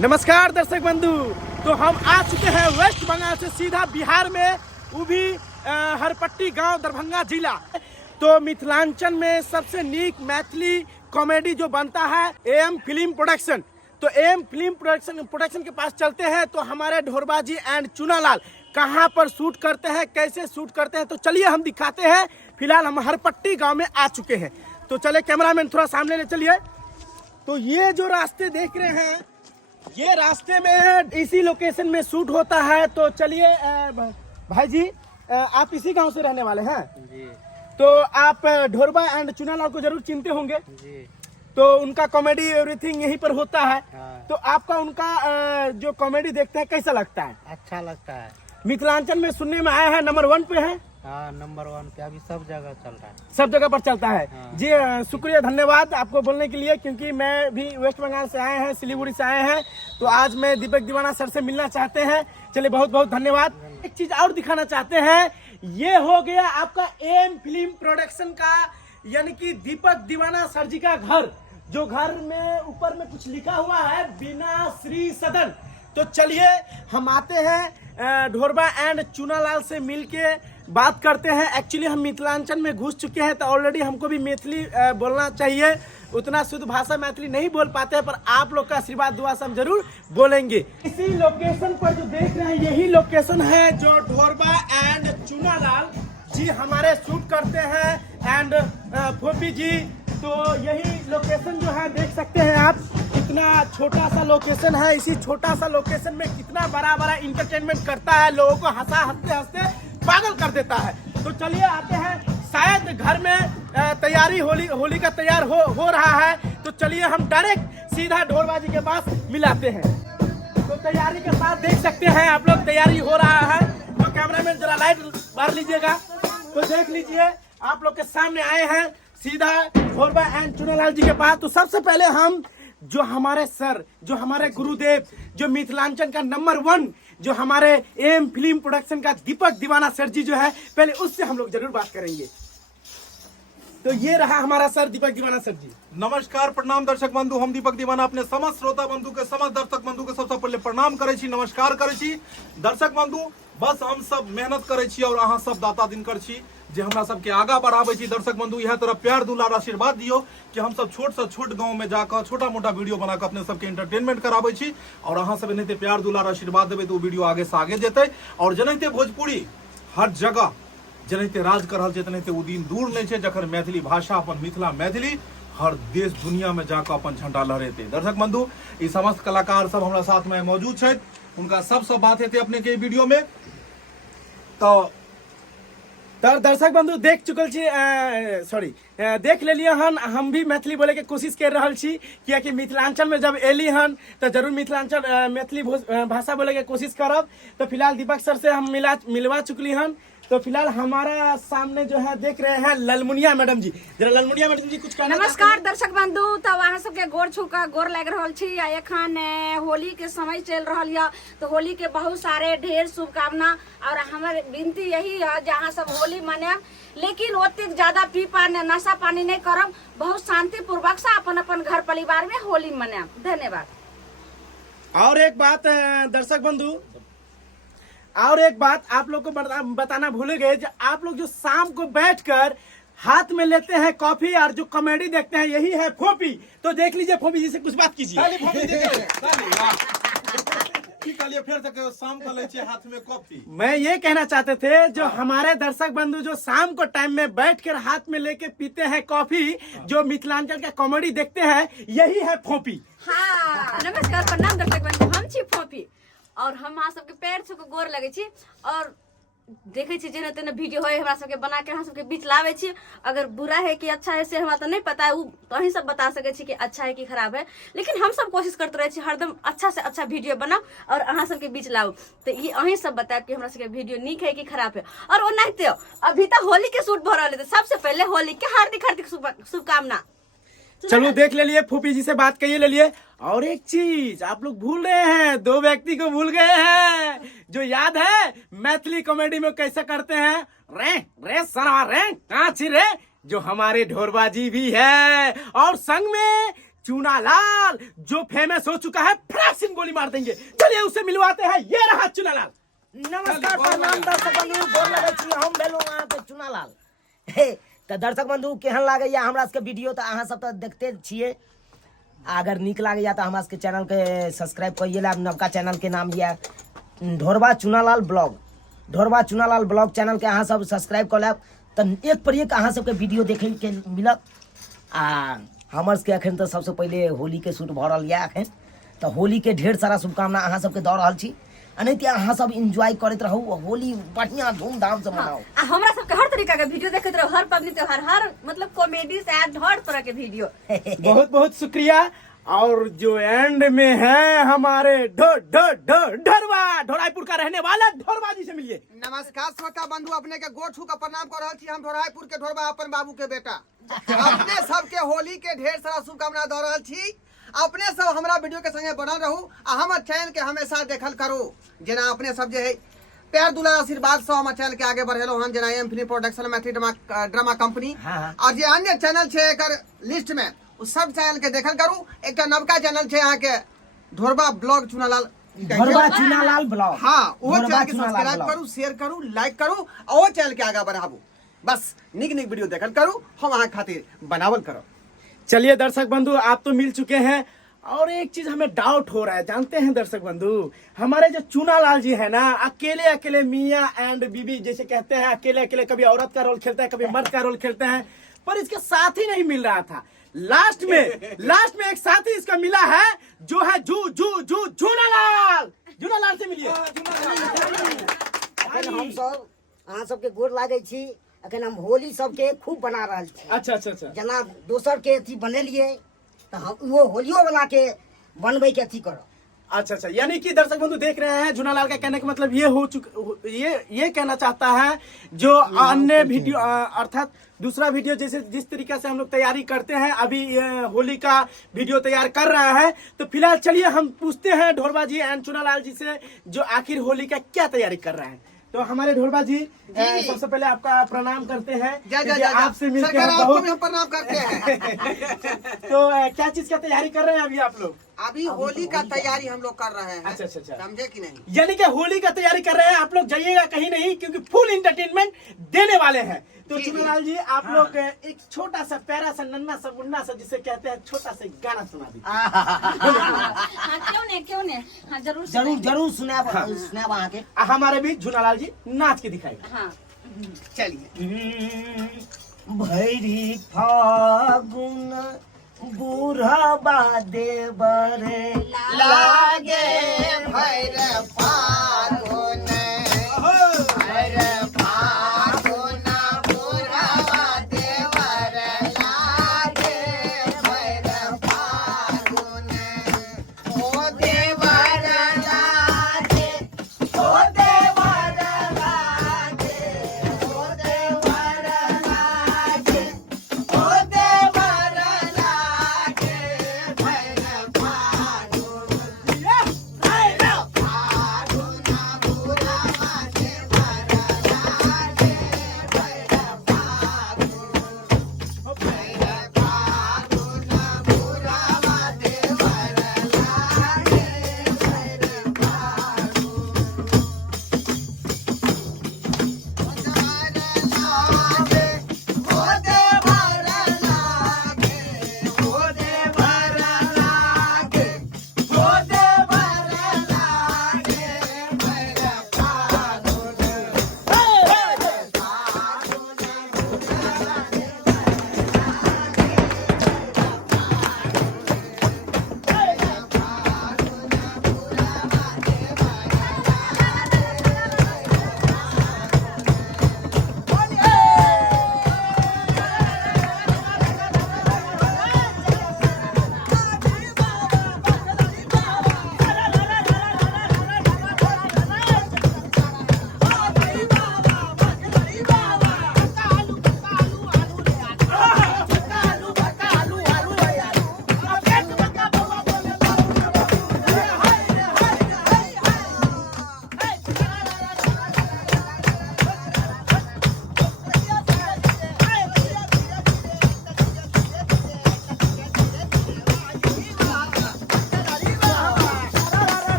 नमस्कार दर्शक बंधु। तो हम आ चुके हैं वेस्ट बंगाल से सीधा बिहार में, वो भी हरपट्टी गांव, दरभंगा जिला। तो मिथिलांचल में सबसे नीक मैथिली कॉमेडी जो बनता है एम फिल्म प्रोडक्शन। तो एम फिल्म प्रोडक्शन के पास चलते हैं। तो हमारे ढोरबाजी एंड चुनालाल कहाँ पर शूट करते हैं, कैसे शूट करते हैं, तो चलिए हम दिखाते हैं। फिलहाल हम हरपट्टी गाँव में आ चुके हैं। तो चले कैमरामैन थोड़ा सामने ले चलिए। तो ये जो रास्ते देख रहे हैं, ये रास्ते में इसी लोकेशन में शूट होता है। तो चलिए भाई जी, आप इसी गांव से रहने वाले हैं जी। तो आप ढोरबा एंड चुनालाल को जरूर चिनते होंगे जी। तो उनका कॉमेडी एवरीथिंग यहीं पर होता है। हाँ। तो आपका उनका जो कॉमेडी देखते हैं कैसा लगता है? अच्छा लगता है। मिथिलांचल में सुनने में आया है नंबर 1 पे है। हाँ, नंबर 1 पे अभी सब जगह चल रहा है। सब जगह पर चलता है। हाँ। जी शुक्रिया, धन्यवाद आपको बोलने के लिए, क्योंकि मैं भी वेस्ट बंगाल से आए हैं, सिलीगुड़ी से आए हैं। तो आज मैं दीपक दीवाना सर से मिलना चाहते हैं। चलिए बहुत बहुत धन्यवाद। एक चीज और दिखाना चाहते हैं, ये हो गया आपका एम फिल्म प्रोडक्शन का, यानी कि दीपक दीवाना सर जी का घर। जो घर में ऊपर में कुछ लिखा हुआ है, बिना श्री सदन। तो चलिए हम आते हैं ढोरबा एंड चुनालाल से मिलके बात करते हैं। एक्चुअली हम मिथिलांचल में घुस चुके हैं, तो ऑलरेडी हमको भी मैथिली बोलना चाहिए। उतना शुद्ध भाषा मैथिली नहीं बोल पाते हैं, पर आप लोग का आशीर्वाद दुआ से हम जरूर बोलेंगे। इसी लोकेशन पर जो देख रहे हैं, यही लोकेशन है जो ढोरबा एंड चुनालाल जी हमारे शूट करते हैं। एंड फोपी जी, तो यही लोकेशन जो है देख सकते हैं आप। कितना छोटा सा लोकेशन है, इसी छोटा सा लोकेशन में कितना बड़ा बड़ा इंटरटेनमेंट करता है, लोगों को हंसते हंसते पागल कर देता है। तो चलिए आते हैं। शायद घर में तैयारी होली का तैयार हो रहा है। तो चलिए हम डायरेक्ट सीधा ढोरबाजी के पास मिलाते हैं। तो तैयारी के साथ देख सकते हैं आप लोग, तैयारी हो रहा है। तो कैमरामैन जरा लाइट मार लीजिएगा। तो देख लीजिए, आप लोग के सामने आए हैं सीधा ढोरबा एंड चुनालाल जी के पास। तो सबसे पहले हम जो हमारे सर, जो हमारे गुरुदेव, जो मिथिलांचल का नंबर 1, जो हमारे एम फिल्म प्रोडक्शन का दीपक दीवाना सर जी जो है, पहले उससे हम लोग जरूर बात करेंगे। तो ये रहा हमारा सर, दीपक दीवाना सर जी। नमस्कार, प्रणाम दर्शक बंधु। हम दीपक दीवाना अपने समस्त श्रोता बंधु के, समस्त दर्शक बंधु के सबसे पहले प्रणाम करे छी, नमस्कार करे छी। दर्शक बंधु, बस हम सब मेहनत करे छी और अहाँ सब दाता दिनकर छी जे हमरा सबके आगा बढ़ाबे छी। दर्शक बंधु, यह तरह प्यार दुलार आशीर्वाद दियो कि हम सब छोट से छोट गांव में जाकर छोटा मोटा वीडियो बनाकर अपने सबके एंटरटेनमेंट कराबे छी। और अहाँ सब एनाहिते प्यार दुलार आशीर्वाद देबे तो वीडियो आगे से आगे जेते। और जनाहिते भोजपुरी हर जगह जनाहिते राज कर रहल छै, तनाहिते ओ दिन दूर नहीं छै जखन मैथिली भाषा, अपन मिथिला मैथिली हर देश दुनिया में जाकर अपन झंडा लहरेते। दर्शक बंधु, ई समस्त कलाकार सब हमरा साथ में मौजूद छै, उनका सब बात हेते अपने के वीडियो में। तो दर्शक बंधु देख चुकल छी, सॉरी देख लेलिए हन। हम भी मैथिली बोले के कोशिश कर रहल छी, कियाकि मिथिलांचल में जब एली हन तो जरूर मिथिलांचल मैथिली भाषा बोले के कोशिश करब। तो फिलहाल दीपक सर से हम मिलवा चुकली हन। तो फिलहाल हमारा सामने जो है देख रहे हैं ललमुनिया मैडम जी। जरा ललमुनिया मैडम जी कुछ कहना। नमस्कार दर्शक बंधु, तब अहाँ सबके गोर छू के गोर लग रहल छी। एखन होली के समय चल रहल है, तो होली के बहुत सारे ढेर शुभकामना। और हमारे विनती यही है जे अहाँ सब होली मनाएब, लेकिन ओतेक ज्यादा पी पानी नशा पानी नहीं करब, बहुत शांति पूर्वक से अपन अपन घर परिवार में होली मनाएब। धन्यवाद। और एक बात दर्शक बंधु, और एक बात आप लोग को बताना भूल गए, जो आप लोग जो शाम को बैठकर हाथ में लेते हैं कॉफी और जो कॉमेडी देखते हैं, यही है फोपी। तो देख लीजिए, फोपी जी से कुछ बात कीजिए। फिर से शाम को ले हाथ में कॉफी। मैं ये कहना चाहते थे, जो हमारे दर्शक बंधु जो शाम को टाइम में बैठकर हाथ में लेके पीते हैं कॉफी, जो मिथिलांचल का कॉमेडी देखते हैं, यही है फोपी। हाँ, नमस्कार प्रणाम दर्शक बंधु, हम छी फोपी। और हम अहाँ सबके पैर छू के गोर लगे छी और देखे छी जेना तेना वीडियो है हमरा सबके बना के अहाँ सबके बीच लावे छी। अगर बुरा है कि अच्छा है से हमरा तो नहीं पता है, वो तो अहीं सब बता सके छी कि अच्छा है कि खराब है। लेकिन हम सब कोशिश करते रहे छी हरदम अच्छा से अच्छा वीडियो बनाओ और अहाँ सबके बीच लाओ। तो ये अहीं सब बताएब कि हमरा सबके वीडियो नीक है कि खराब है। और ओनाहिते अभी तक होली के शूट भ रहल है, सबसे पहले होली के हार्दिक हार्दिक शुभकामना। चलो देख ले लिए, फूफी जी से बात करिए ले लिए। और एक चीज आप लोग भूल रहे हैं, 2 व्यक्ति को भूल गए हैं, जो याद है मैथिली कॉमेडी में कैसे करते हैं, रे रे सना रे काची रे, जो हमारे ढोरबाजी भी है। और संग में चूनालाल जो फेमस हो चुका है, फटाक से गोली मार देंगे। चलिए उसे मिलवाते हैं। ये रहा चूनालाल। नमस्कार प्रणाम दर्शक बंधु, गोर लगै छी। हम भेलहुँ अहाँके चुनालाल। हे तऽ दर्शक बंधु केहन लागैया हमरा सबके वीडियो, तऽ अहाँ सब तऽ देखते छियै। अगर नीक लागैया तऽ हमरा सबके चैनल के सब्सक्राइब करिए ला। नवका चैनल के नाम ये Dhorba Chunalal blog. Dhorba Chunalal blog channel के अहाँ सब सब्सक्राइब कर लेब तऽ एक पर एक अहाँ सबके वीडियो देखे के मिलत। आ हमर सबके एखन तऽ सबसे पहले होली के शूट भऽ रहल यऽ एखन, तऽ होली के ढेर सारा शुभकामना अहाँ सबके दऽ रहल छी। अनैते अहाँ सब एंजॉय करैत रहू, होली बढ़िया धूमधाम से मनाओ। आ हमरा सबके हर तरीका के वीडियो देखैत रहो, हर पबनी त्योहार, हर मतलब कॉमेडी से हर तरह के वीडियो। बहुत बहुत शुक्रिया। और जो एंड में है हमारे ढोरबा ढोराईपुर का रहने वाला ढोरबा जी से मिलिए। नमस्कार श्रोता बंधु, अपने के गोठू का प्रणाम कर रहल छी। हम ढोराईपुर के ढोरबा अपन बाबू के बेटा। अपने सबके होली के ढेर सारा शुभकामना दे रहल छी। अपने सब हमरा वीडियो के संगे बनल रहू आ हमर चैनल के हमेशा देखल करू। जेना अपने सब जे है प्यार दुलार आशीर्वाद से हमर चैनल के आगे बढ़ेलो हम, जेना M film production, Maithili drama company और जे अन्य चैनल छे एकर लिस्ट में, उ सब चैनल के देखल करू। एकटा नवका चैनल छे अहाँ के ढोरबा ब्लॉग चुनालाल, ढोरबा चुनालाल ब्लॉग। हाँ, वो ढोरबा चैनल के चुनालाल सब्सक्राइब ब्लॉग। करू, शेयर करू, लाइक करू और वो चैनल के आगे बढ़ाबू। बस निक निक वीडियो देखल करू, हम अहाँ खातिर बनावल करो। चलिए दर्शक बंधु, आप तो मिल चुके हैं और एक चीज हमें डाउट हो रहा है। जानते हैं दर्शक बंधु, हमारे जो चूनालाल जी है ना, अकेले अकेले मियाँ एंड बीबी जैसे कहते हैं, अकेले अकेले कभी औरत का रोल खेलते हैं, कभी मर्द का रोल खेलते हैं, पर इसके साथ ही नहीं मिल रहा था। लास्ट में एक साथी इसका मिला है, जो है जूनालाल। जूनालाल से मिलिए। अखन हम सब अहाँ सबके गोर लागै छी। अखन हम होली सबके खूब बना रहल छी। अच्छा अच्छा अच्छा। जेना दोसर के अथी बनेलिए तऽ हम वो होलियो वाला के बनबै के अथी करब। अच्छा अच्छा, यानी कि दर्शक बंधु देख रहे हैं, जूनालाल का कहने का मतलब ये हो चुका, ये कहना चाहता है जो अन्य वीडियो अर्थात दूसरा वीडियो जैसे जिस तरीके से हम लोग तैयारी करते हैं, अभी होली का वीडियो तैयार कर रहा है। तो फिलहाल चलिए हम पूछते हैं ढोरबा जी एंड चूनालाल जी से, जो आखिर होली का क्या तैयारी कर रहे हैं। तो हमारे ढोरबा जी सबसे पहले आपका प्रणाम करते हैं। आपसे मिलकर सरकार, आपको बहुत भी हम प्रणाम करते हैं। तो क्या चीज का तैयारी कर रहे हैं अभी आप लोग? अभी होली का तैयारी हम लोग कर रहे हैं। अच्छा अच्छा अच्छा, समझे कि नहीं? यानी कि होली का तैयारी कर रहे हैं आप लोग, जाइएगा कहीं नहीं, क्योंकि फुल एंटरटेनमेंट देने वाले हैं। तो चूनालाल जी आप लोग एक छोटा सा प्यारा सा नन्ना सा मुन्ना सा जिसे कहते हैं छोटा सा गाना सुना दीजिए। हाँ, क्यों नहीं हाँ, जरूर जरूर सुनाब अहाँ के। हमारे भी जूनालाल जी नाच के दिखाएंगे। हाँ चलिए। भैरी फागुन बुढ़बा देवर लागे भैर फागुन, भैर फागुन बुढ़वा देवर लागे भैर फागुन। ओ देवर लागे, ओ देवर लागे, ओ देवर लागे, ओ देवर लागे भैर फागुन।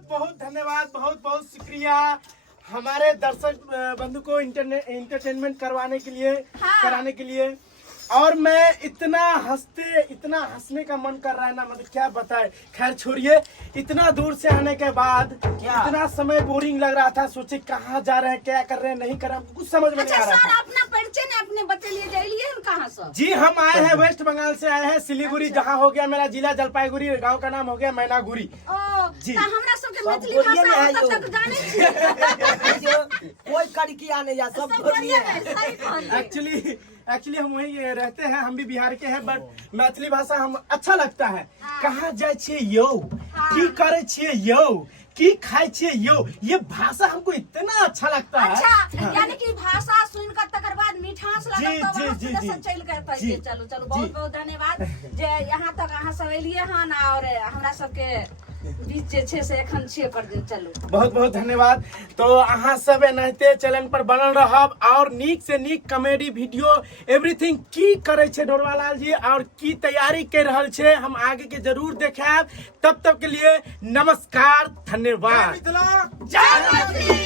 बहुत बहुत धन्यवाद, बहुत बहुत शुक्रिया हमारे दर्शक बंधु को इंटरटेनमेंट करवाने के लिए, कराने के लिए। और मैं इतना हंसने का मन कर रहा है ना, मतलब क्या बताए। खैर छोड़िए, इतना दूर से आने के बाद इतना समय बोरिंग लग रहा था। सोचे कहाँ जा रहे हैं, क्या कर रहे हैं, नहीं कर रहे हैं, कुछ समझ में नहीं आ रहा था। अपना परिचय ने अपने बच्चे लिए जाइए कहाँ से? जी हम आए हैं वेस्ट बंगाल से आए हैं, सिलीगुड़ी, जहाँ हो गया मेरा जिला जलपाईगुड़ी, गांव का नाम हो गया मैनागुड़ी। जी हमरा सबके मैथिली भाषा तब तक जाने कोई कड़की आने या सब एक्चुअली हम वही रहते हैं, हम भी बिहार के हैं, बट मैथिली भाषा हम अच्छा लगता है। कहाँ जाए छिए यौ, की करे छिए यौ, की खाए छिए यौ, ये भाषा हमको इतना अच्छा लगता है। अच्छा, यानी कि भाषा सुनकर तकर बाद मिठास जी, लगत तो जी, वहाँ जी, से चल कर जी। चलो बहुत बहुत धन्यवाद जे यहाँ तक अहाँ सब एलिए हन और हमरा सबके बीच जे छै से एखन छिए पर चलू। बहुत बहुत धन्यवाद। तो अहाँ सब एनाहिते चैनल पर बनल रहब और नीक से नीक कॉमेडी वीडियो एवरीथिंग की करे छे ढोलवालाल जी और की तैयारी कर रहल छे, हम आगे के जरूर देखाब। तब तक के लिए नमस्कार, धन्यवाद। मिथिला जय मैथिली।